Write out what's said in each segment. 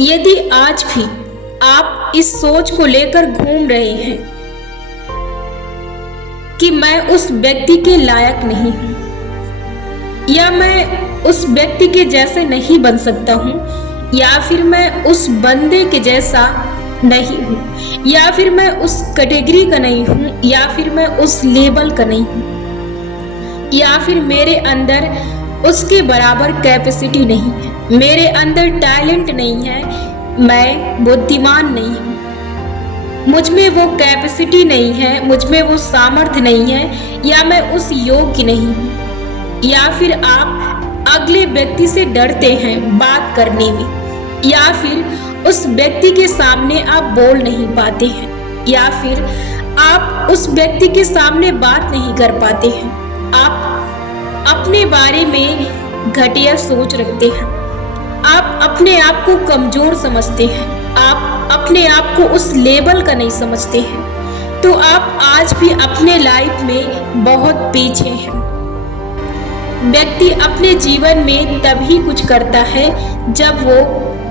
यदि आज भी आप इस सोच को लेकर घूम रहे हैं कि मैं उस व्यक्ति के लायक नहीं हूं, या मैं उस व्यक्ति के जैसे नहीं बन सकता हूं, या फिर मैं उस बंदे के जैसा नहीं हूं, या फिर मैं उस कैटेगरी का नहीं हूं, या फिर मैं उस लेवल का नहीं हूं, या फिर मेरे अंदर उसके बराबर कैपेसिटी नहीं है, मेरे अंदर टैलेंट नहीं है, मैं बुद्धिमान नहीं हूं, मुझ में वो कैपेसिटी नहीं है, मुझ में वो सामर्थ्य नहीं है, या मैं उस योग्य नहीं हूं, या फिर आप अगले व्यक्ति से डरते हैं बात करने में, या फिर उस व्यक्ति के सामने आप बोल नहीं पाते हैं, या फिर आप उस व्यक्ति के सामने बात नहीं कर पाते हैं। आप अपने बारे में घटिया सोच रखते हैं, आप अपने आप को कमजोर समझते हैं, आप अपने आप को उस लेवल का नहीं समझते हैं, तो आप आज भी अपने लाइफ में बहुत पीछे हैं। व्यक्ति अपने जीवन में तभी कुछ करता है जब वो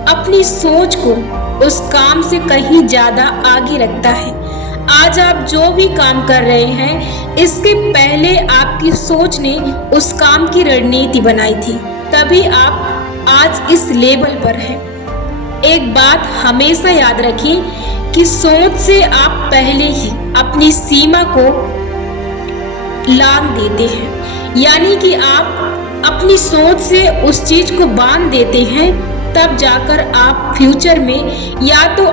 अपनी सोच को उस काम से कहीं ज्यादा आगे रखता है। आज आप जो भी काम कर रहे हैं, इसके पहले आपकी सोच ने उस काम की रणनीति बनाई थी, तभी आप आज इस लेवल पर हैं। एक बात हमेशा याद रखें कि सोच से आप पहले ही अपनी सीमा को लांघ देते हैं, यानी कि आप अपनी सोच से उस चीज को बांध देते हैं, तब जाकर आप फ्यूचर में या तो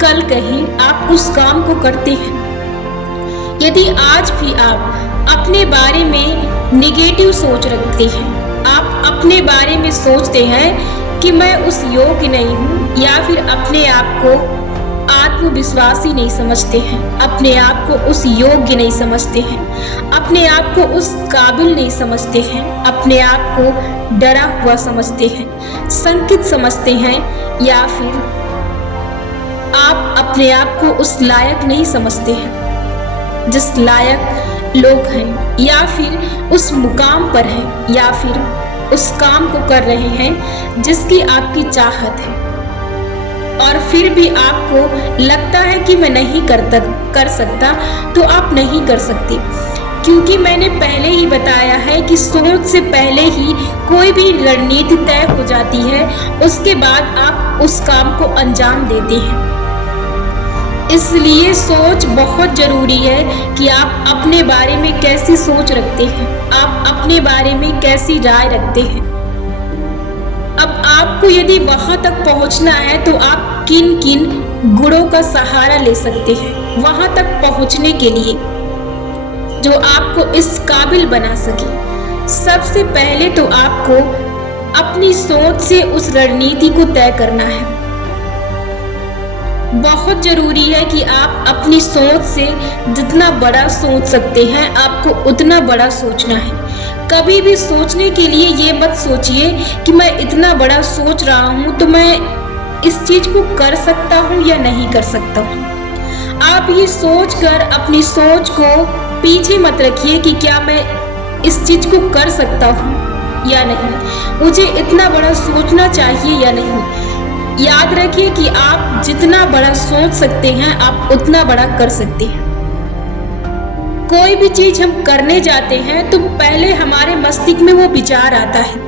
कल कहीं आप उस काम को करते हैं। यदि आज भी आप अपने बारे में नेगेटिव सोच रखते हैं, आप अपने बारे में सोचते हैं कि मैं उस योग्य नहीं हूँ, या फिर अपने आप को आत्मविश्वासी नहीं समझते हैं, अपने आप को उस योग्य नहीं समझते हैं, अपने आप को उस काबिल नहीं समझते हैं, अपने आप को डरा हुआ समझते हैं, संकित समझते हैं, या फिर आप अपने आप को उस लायक नहीं समझते हैं जिस लायक लोग हैं, या फिर उस मुकाम पर हैं, या फिर उस काम को कर रहे हैं जिसकी आपकी चाहत है, और फिर भी आपको लगता है कि मैं नहीं कर सकता, तो आप नहीं कर सकते, क्योंकि मैंने पहले ही बताया है कि सोच से पहले ही कोई भी रणनीति तय हो जाती है, उसके बाद आप उस काम को अंजाम देते हैं। इसलिए सोच बहुत जरूरी है कि आप अपने बारे में कैसी सोच रखते हैं, आप अपने बारे में कैसी राय रखते हैं। अब आपको यदि वहां तक पहुंचना है तो आप किन किन गुणों का सहारा ले सकते हैं वहां तक पहुंचने के लिए, जो आपको इस काबिल बना सके। सबसे पहले तो आपको अपनी सोच से उस रणनीति को तय करना है। बहुत जरूरी है कि आप अपनी सोच से जितना बड़ा सोच सकते हैं, आपको उतना बड़ा सोचना है। कभी भी सोचने के लिए ये मत सोचिए कि मैं इतना बड़ा सोच रहा हूँ तो मैं इस चीज को कर सकता हूँ या नहीं कर सकता हूँ। आप ये सोचकर अपनी सोच को पीछे मत रखिए कि क्या मैं इस चीज को कर सकता हूँ या नहीं, मुझे इतना बड़ा सोचना चाहिए या नहीं। याद रखिए कि आप जितना बड़ा सोच सकते हैं, आप उतना बड़ा कर सकते हैं। कोई भी चीज हम करने जाते हैं तो पहले हमारे मस्तिष्क में वो विचार आता है,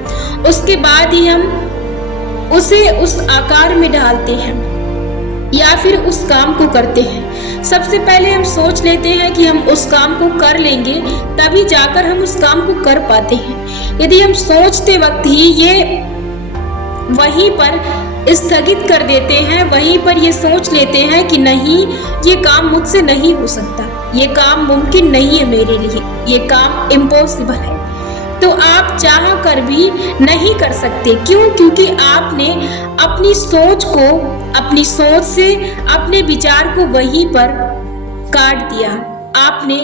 उसके बाद ही हम उसे उस आकार में ढालते हैं या फिर उस काम को करते हैं। सबसे पहले हम सोच लेते हैं कि हम उस काम को कर लेंगे, तभी जाकर हम उस काम को कर पाते हैं। यदि हम सोचते वक्त ही ये वहीं पर स्थगित कर देते हैं, वहीं पर ये सोच लेते हैं कि नहीं, ये काम मुझसे नहीं हो सकता, ये काम मुमकिन नहीं है मेरे लिए, ये काम इम्पॉसिबल है, तो आप चाह कर भी नहीं कर सकते। क्यों? क्योंकि आपने अपनी सोच को, अपनी सोच से अपने विचार को वहीं पर काट दिया। आपने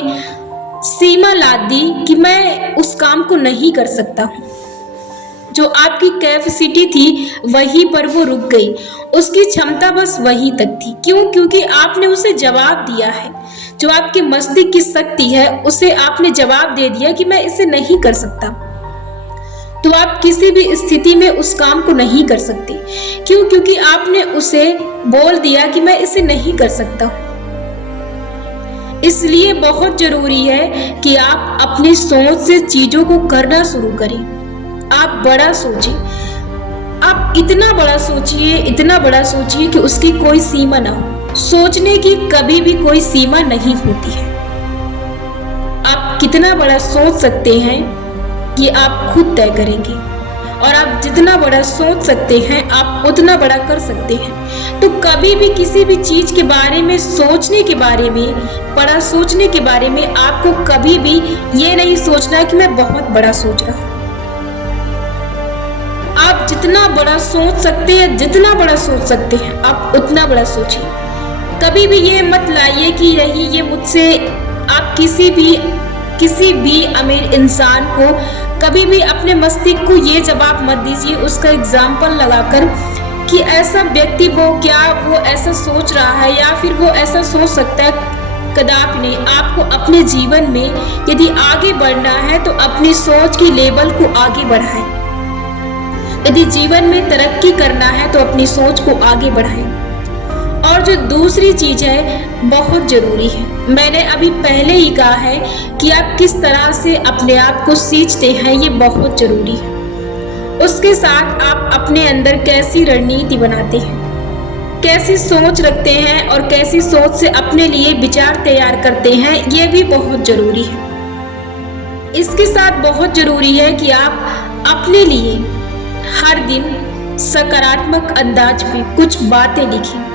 सीमा लाद दी कि मैं उस काम को नहीं कर सकता हूँ। जो आपकी कैपेसिटी थी वहीं पर वो रुक गई, उसकी क्षमता बस वहीं तक थी। क्यों? क्योंकि आपने उसे जवाब दिया है। जो आपके मस्तिष्क की शक्ति है उसे आपने जवाब दे दिया कि मैं इसे नहीं कर सकता। तो आप किसी भी स्थिति में उस काम को नहीं कर सकते। क्यों? क्योंकि आपने उसे बोल दिया कि मैं इसे नहीं कर सकता। इसलिए बहुत जरूरी है कि आप अपनी सोच से चीजों को करना शुरू करें। आप बड़ा सोचें, आप इतना बड़ा सोचिए कि उसकी कोई सीमा ना हो। सोचने की कभी भी कोई सीमा नहीं होती है। आप कितना बड़ा सोच सकते हैं ये आप खुद तय करेंगे, और आप जितना बड़ा सोच सकते हैं आप उतना बड़ा कर सकते हैं। तो कभी भी किसी भी चीज के बारे में सोचने के बारे में, बड़ा सोचने के बारे में आपको कभी भी ये नहीं सोचना कि मैं बहुत बड़ा सोच रहा हूं। आप जितना बड़ा सोच सकते हैं, जितना बड़ा सोच सकते हैं आप उतना बड़ा सोचिए। कभी भी ये मत लाइए कि नहीं ये मुझसे, आप किसी भी अमीर इंसान को कभी भी अपने मस्तिष्क को ये जवाब मत दीजिए, उसका एग्जाम्पल लगाकर कि ऐसा व्यक्ति वो ऐसा सोच रहा है या फिर वो ऐसा सोच सकता है। कदापि नहीं। आपको अपने जीवन में यदि आगे बढ़ना है तो अपनी सोच की लेवल को आगे बढ़ाएं। यदि जीवन में तरक्की करना है तो अपनी सोच को आगे बढ़ाएं। और जो दूसरी चीज है बहुत जरूरी है, मैंने अभी पहले ही कहा है कि आप किस तरह से अपने आप को सींचते हैं ये बहुत जरूरी है। उसके साथ आप अपने अंदर कैसी रणनीति बनाते हैं, कैसी सोच रखते हैं और कैसी सोच से अपने लिए विचार तैयार करते हैं ये भी बहुत जरूरी है। इसके साथ बहुत जरूरी है कि आप अपने लिए हर दिन सकारात्मक अंदाज में कुछ बातें लिखें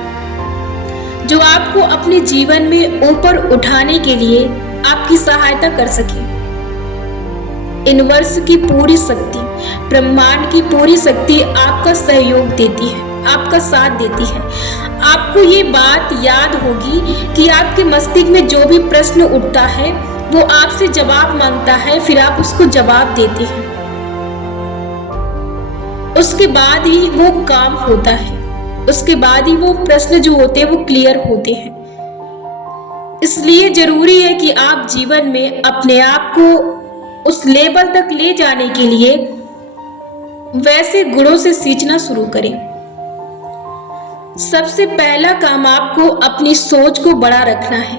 जो आपको अपने जीवन में ऊपर उठाने के लिए आपकी सहायता कर सके। यूनिवर्स की पूरी शक्ति, ब्रह्मांड की पूरी शक्ति आपका सहयोग देती है, आपका साथ देती है। आपको ये बात याद होगी कि आपके मस्तिष्क में जो भी प्रश्न उठता है वो आपसे जवाब मांगता है, फिर आप उसको जवाब देते हैं, उसके बाद ही वो काम होता है, उसके बाद ही वो प्रश्न जो होते हैं वो क्लियर होते हैं। इसलिए जरूरी है कि आप जीवन में अपने आप को उस लेवल तक ले जाने के लिए वैसे गुणों से सींचना शुरू करें। सबसे पहला काम आपको अपनी सोच को बड़ा रखना है।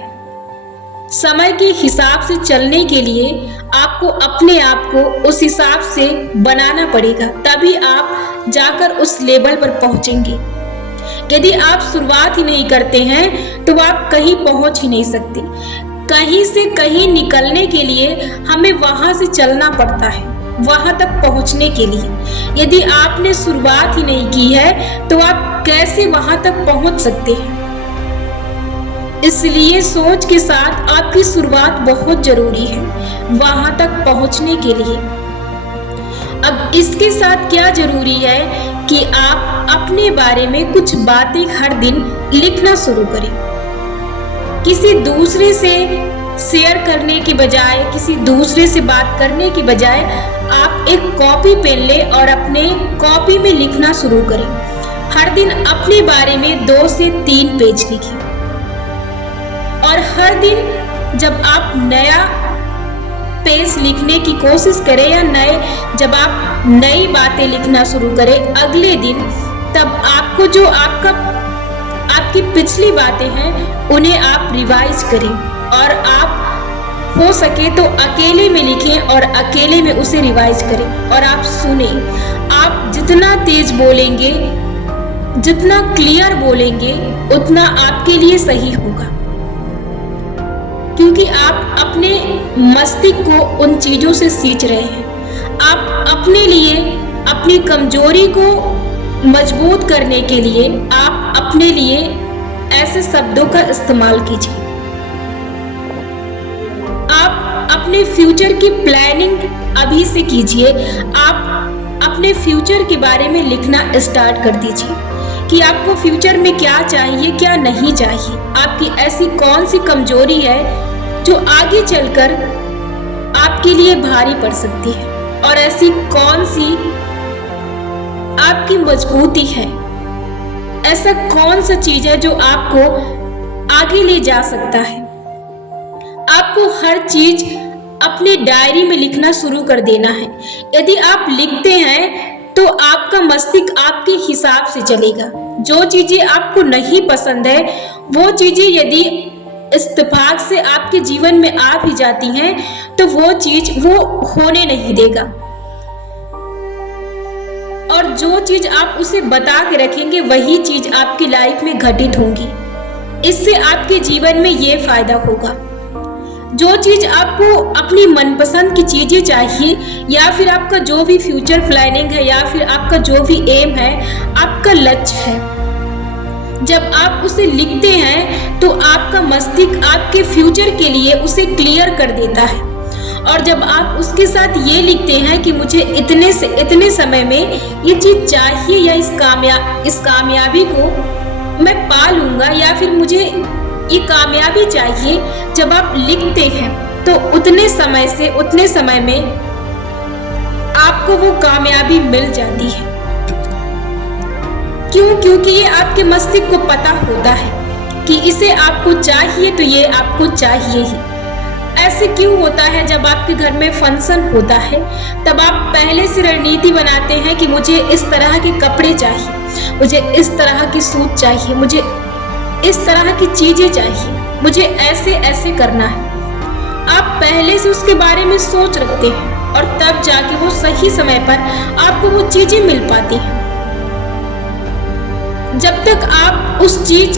समय के हिसाब से चलने के लिए आपको अपने आप को उस हिसाब से बनाना पड़ेगा, तभी आप जाकर उस लेवल पर पहुंचेंगे। यदि आप शुरुआत ही नहीं करते हैं तो आप कहीं पहुंच ही नहीं सकते। कहीं से कहीं निकलने के लिए हमें वहां से चलना पड़ता है, वहां तक पहुंचने के लिए। यदि आपने शुरुआत ही नहीं की है तो आप कैसे वहां तक पहुंच सकते हैं। इसलिए सोच के साथ आपकी शुरुआत बहुत जरूरी है वहां तक पहुंचने के लिए। अब इसके साथ क्या जरूरी है कि आप अपने बारे में कुछ बातें हर दिन लिखना शुरू करें। किसी दूसरे से शेयर करने के बजाय, किसी दूसरे से बात करने के बजाय आप एक कॉपी पेन लें और अपने कॉपी में लिखना शुरू करें। हर दिन अपने बारे में 2 से 3 पेज लिखें। और हर दिन जब आप नया पेज लिखने की कोशिश करें या जब आप नई बातें लिखना शुरू करें अगले दिन, तब आपको जो आपकी पिछली बातें हैं उन्हें आप रिवाइज करें। और आप हो सके तो अकेले में लिखें और अकेले में उसे रिवाइज करें और आप सुने। आप जितना तेज बोलेंगे, जितना क्लियर बोलेंगे उतना आपके लिए सही होगा, क्योंकि आप अपने मस्तिष्क को उन चीजों से सींच रहे हैं। आप अपने लिए अपनी कमजोरी को मजबूत करने के लिए आप अपने लिए ऐसे शब्दों का इस्तेमाल कीजिए। आप अपने फ्यूचर की प्लानिंग अभी से कीजिए। आप अपने फ्यूचर के बारे में लिखना स्टार्ट कर दीजिए कि आपको फ्यूचर में क्या चाहिए, क्या नहीं चाहिए। आपकी ऐसी कौन सी कमजोरी है जो आगे चलकर आपके लिए भारी पड़ सकती है, और ऐसी कौन सी आपकी मजबूती है। ऐसा कौन सा चीज है जो आपको आगे ले जा सकता है। आपको हर चीज अपने डायरी में लिखना शुरू कर देना है। यदि आप लिखते हैं तो आपका मस्तिष्क आपके हिसाब से चलेगा। जो चीजें आपको नहीं पसंद है वो चीजें यदि इत्तेफाक से आपके जीवन में आ भी जाती हैं तो वो चीज वो होने नहीं देगा। और जो चीज आप उसे बता के रखेंगे वही चीज आपकी लाइफ में घटित होगी। इससे आपके जीवन में ये फायदा होगा। जो चीज आपको अपनी मनपसंद की चीजें चाहिए या फिर आपका जो भी फ्यूचर प्लानिंग है या फिर आपका जो भी एम है, आपका लक्ष्य है, जब आप उसे लिखते हैं तो आपका मस्तिष्क आपके फ्यूचर के लिए उसे क्लियर कर देता है। और जब आप उसके साथ ये लिखते हैं कि मुझे इतने से इतने समय में ये चीज चाहिए या इस कामयाबी को मैं पा लूंगा या फिर मुझे ये कामयाबी चाहिए, जब आप लिखते हैं तो उतने समय से उतने समय में आपको वो कामयाबी मिल जाती है। क्यों? क्योंकि ये आपके मस्तिष्क को पता होता है कि इसे आपको चाहिए तो ये आपको चाहिए ही। ऐसे क्यों होता है? जब आपके घर में फंक्शन होता है तब आप पहले से रणनीति बनाते हैं कि मुझे इस तरह के कपड़े चाहिए, मुझे इस तरह की सूट चाहिए, मुझे इस तरह की चीजें चाहिए, मुझे ऐसे ऐसे करना है। आप पहले से उसके बारे में सोच रखते हैं और तब जाके वो सही समय पर आपको वो चीजें मिल पाती हैं। जब तक आप उस चीज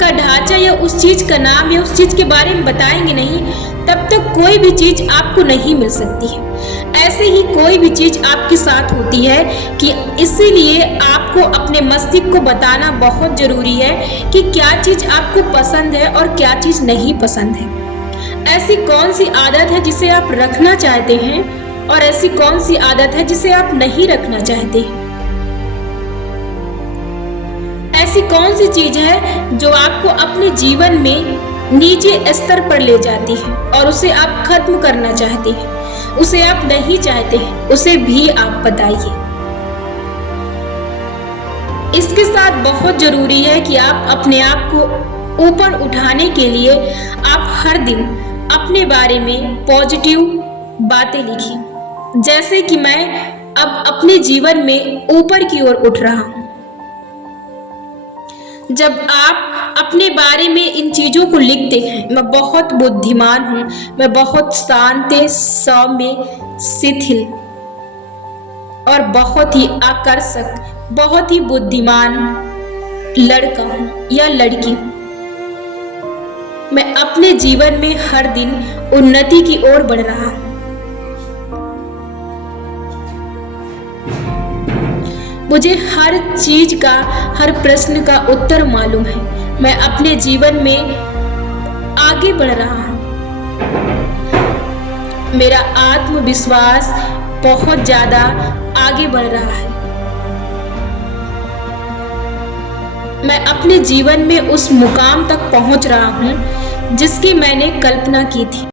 का ढांचा या उस चीज का नाम या उस चीज के बारे में बताएंगे नहीं, तब तक कोई भी चीज आपको नहीं मिल सकती है। ऐसे ही कोई भी चीज आपके साथ होती है कि इसीलिए आपको अपने मस्तिष्क को बताना बहुत जरूरी है कि क्या चीज आपको पसंद है और क्या चीज नहीं पसंद है। ऐसी कौन सी आदत है जिसे आप रखना चाहते हैं और ऐसी कौन सी आदत है जिसे आप नहीं रखना चाहते हैं। ऐसी कौन सी चीज है जो आपको अपने जीवन में नीचे स्तर पर ले जाती है और उसे आप खत्म करना चाहते हैं, उसे आप नहीं चाहते हैं, उसे भी आप बताइए। इसके साथ बहुत जरूरी है कि आप अपने आप को ऊपर उठाने के लिए आप हर दिन अपने बारे में पॉजिटिव बातें लिखिए। जैसे कि मैं अब अपने जीवन में ऊपर की ओर उठ रहा हूं। जब आप अपने बारे में इन चीजों को लिखते हैं, मैं बहुत बुद्धिमान हूं, मैं बहुत शांत, सौम्य, शिथिल और बहुत ही आकर्षक, बहुत ही बुद्धिमान लड़का हूं या लड़की हूं। मैं अपने जीवन में हर दिन उन्नति की ओर बढ़ रहा हूं। मुझे हर चीज का, हर प्रश्न का उत्तर मालूम है। मैं अपने जीवन में आगे बढ़ रहा हूं। मेरा आत्मविश्वास बहुत ज्यादा आगे बढ़ रहा है। मैं अपने जीवन में उस मुकाम तक पहुंच रहा हूं जिसकी मैंने कल्पना की थी।